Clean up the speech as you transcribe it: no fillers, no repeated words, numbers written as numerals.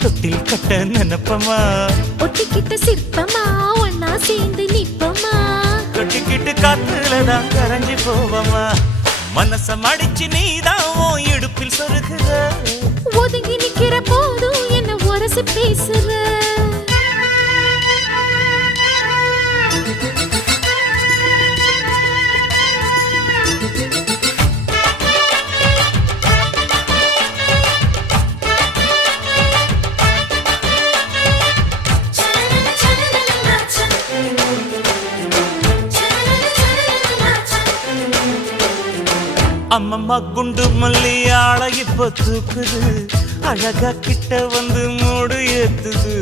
தொட்டில் கட்ட நினைப்பமா ஒட்டிக்கிட்ட சிற்பமா ஒன்னா சேர்ந்து நிப்பமா தொட்டிக்கிட்டு காத்துலதான் கரைஞ்சி போவமா மனச மடிச்சு நீதான் உன் இடுப்பில் சொருகுற ஒதுங்கி நிக்கிற போதும் என்ன உரசி பேசுற அம்மம்மா குண்டு மல்லி ஆள இப்ப தூக்குது அழகா கிட்ட வந்து மூடு ஏத்துது